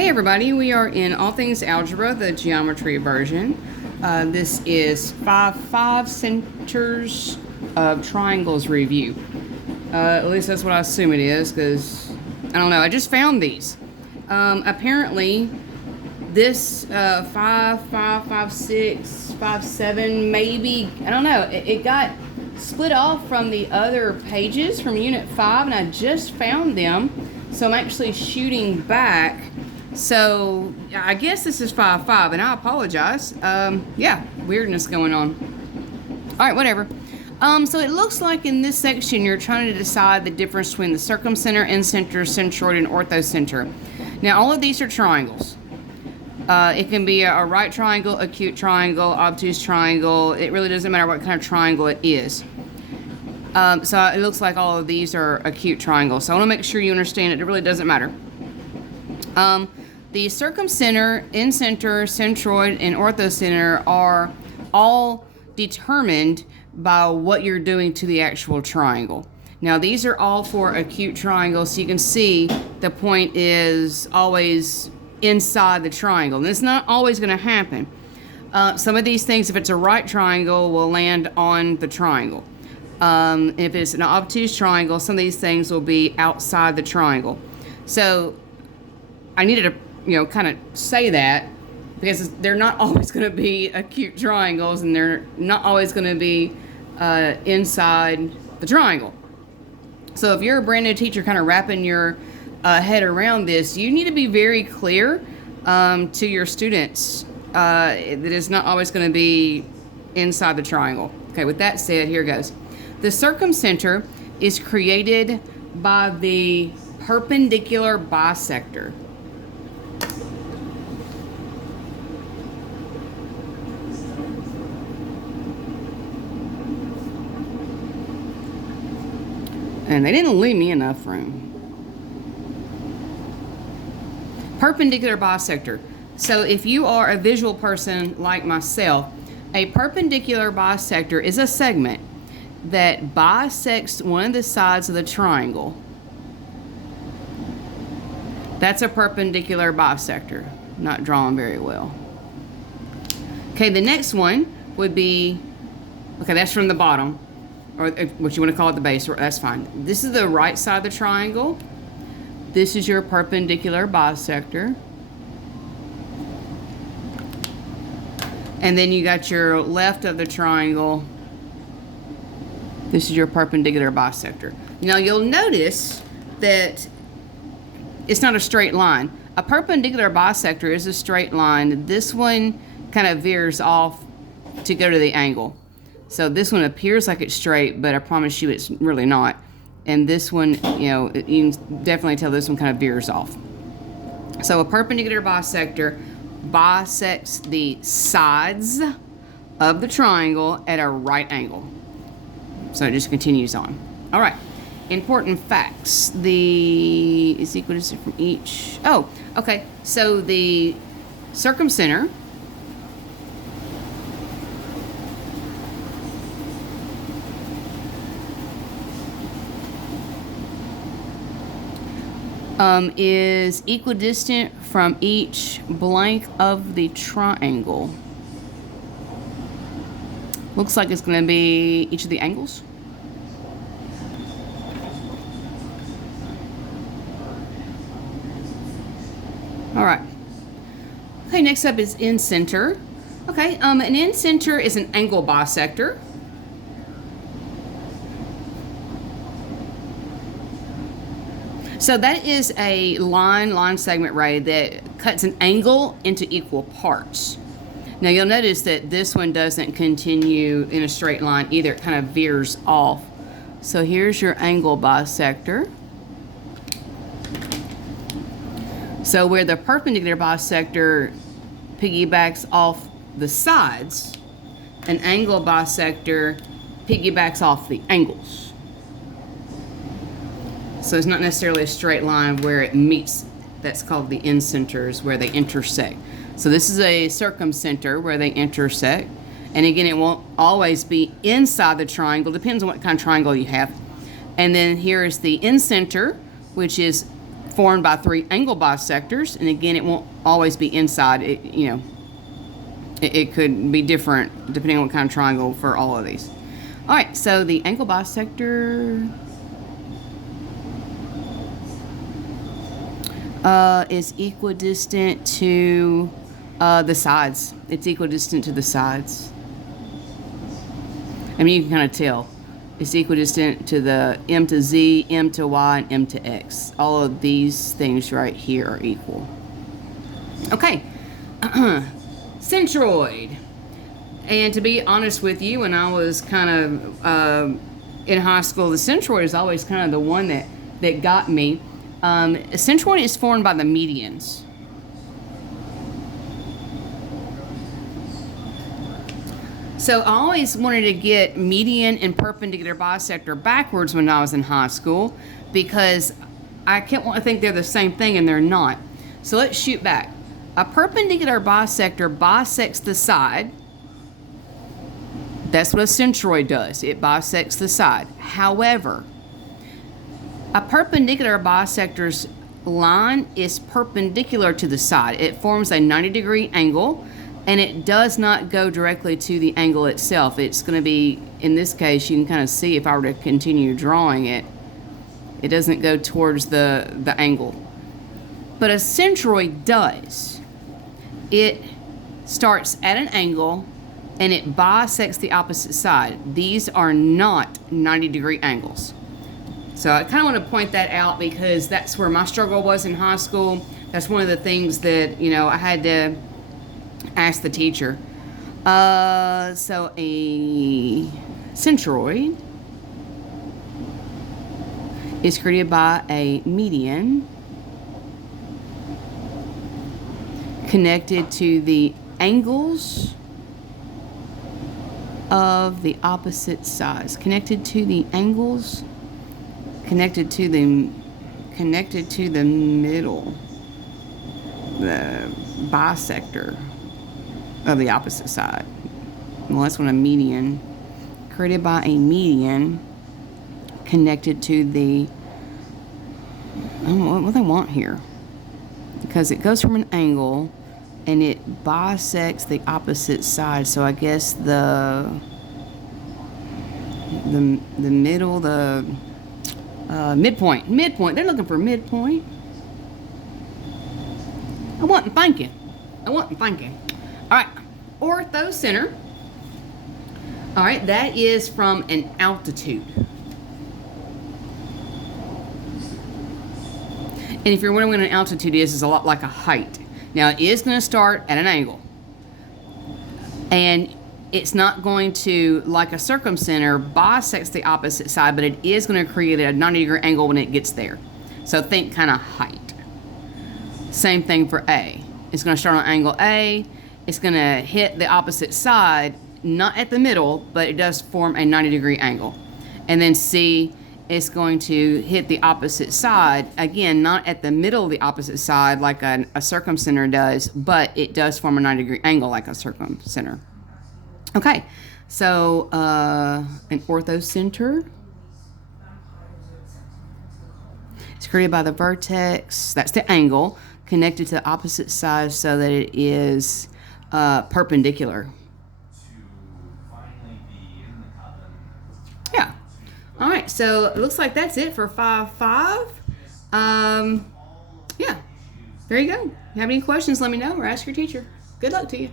Hey everybody, we are in All Things Algebra, the geometry version. This is 5 centers of triangles review. At least that's what I assume it is, because I don't know, I just found these. Apparently, this 5, 6, 5, 7, maybe, I don't know, it got split off from the other pages from Unit 5, and I just found them, so I'm actually shooting back. So I guess this is 5, and I apologize. Yeah, weirdness going on. All right, whatever. So it looks like in this section you're trying to decide the difference between the circumcenter, incenter, centroid, and orthocenter. Now all of these are triangles. It can be a right triangle, acute triangle, obtuse triangle. It really doesn't matter what kind of triangle it is. So it looks like all of these are acute triangles. So I want to make sure you understand it. It really doesn't matter. The circumcenter, incenter, centroid, and orthocenter are all determined by what you're doing to the actual triangle. Now these are all for acute triangles, so you can see the point is always inside the triangle. And it's not always going to happen. Some of these things, if it's a right triangle, will land on the triangle. If it's an obtuse triangle, some of these things will be outside the triangle. So I needed to, kind of say that, because they're not always going to be acute triangles, and they're not always going to be inside the triangle. So if you're a brand new teacher kind of wrapping your head around this, you need to be very clear to your students that it's not always going to be inside the triangle. Okay, with that said, here goes. The circumcenter is created by the perpendicular bisector. And they didn't leave me enough room. Perpendicular bisector. So if you are a visual person like myself, a perpendicular bisector is a segment that bisects one of the sides of the triangle. That's a perpendicular bisector. Not drawn very well. Okay, the next one would be, okay, that's from the bottom, or what you want to call it the base, that's fine. This is the right side of the triangle. This is your perpendicular bisector. And then you got your left of the triangle. This is your perpendicular bisector. Now you'll notice that it's not a straight line. A perpendicular bisector is a straight line. This one kind of veers off to go to the angle. So this one appears like it's straight, but I promise you it's really not. And this one, you can definitely tell this one kind of veers off. So a perpendicular bisector bisects the sides of the triangle at a right angle. So it just continues on. All right, important facts. The is equidistant from each. Oh, okay. So the circumcenter is equidistant from each blank of the triangle. Looks like it's going to be each of the angles. All right. Okay, next up is incenter. Okay, an incenter is an angle bisector. So that is a line segment ray that cuts an angle into equal parts. Now you'll notice that this one doesn't continue in a straight line either. It kind of veers off. So here's your angle bisector. So where the perpendicular bisector piggybacks off the sides, an angle bisector piggybacks off the angles. So it's not necessarily a straight line where it meets. That's called the incenters, where they intersect. So this is a circumcenter where they intersect. And again, it won't always be inside the triangle. Depends on what kind of triangle you have. And then here is the incenter, which is formed by 3 angle bisectors. And again, it won't always be inside. It could be different depending on what kind of triangle for all of these. All right, so the angle bisector is equidistant to the sides. It's equidistant to the sides. I mean, you can kind of tell. It's equidistant to the M to Z, M to Y, and M to X. All of these things right here are equal. Okay. Centroid. And to be honest with you, when I was kind of in high school, the centroid is always kind of the one that got me. A centroid is formed by the medians. So I always wanted to get median and perpendicular bisector backwards when I was in high school because I kept wanting to think they're the same thing and they're not. So let's shoot back. A perpendicular bisector bisects the side. That's what a centroid does. It bisects the side. However, a perpendicular bisector's line is perpendicular to the side. It forms a 90-degree angle, and it does not go directly to the angle itself. It's going to be, in this case, you can kind of see if I were to continue drawing it, it doesn't go towards the angle. But a centroid does. It starts at an angle, and it bisects the opposite side. These are not 90-degree angles. So I kind of want to point that out because that's where my struggle was in high school. That's one of the things that, I had to ask the teacher. So a centroid is created by a median connected to the angles of the opposite sides. Connected to the angles, connected to the middle, the bisector of the opposite side. Well, that's when a median, created by a median, connected to the, I don't know what they want here, because it goes from an angle and it bisects the opposite side. So I guess the middle, the midpoint. They're looking for midpoint. I wasn't thinking. All right, orthocenter. All right, that is from an altitude. And if you're wondering what an altitude is, it's a lot like a height. Now, it is going to start at an angle. And it's not going to, like a circumcenter, bisects the opposite side, but it is going to create a 90-degree angle when it gets there. So think kind of height. Same thing for A. It's going to start on angle A. It's going to hit the opposite side, not at the middle, but it does form a 90-degree angle. And then C, it's going to hit the opposite side, again, not at the middle of the opposite side like a circumcenter does, but it does form a 90-degree angle like a circumcenter. Okay, so an orthocenter is created by the vertex, that's the angle, connected to the opposite side so that it is perpendicular. Yeah. All right, so it looks like that's it for 5-5. Yeah, there you go. If you have any questions, let me know or ask your teacher. Good luck to you.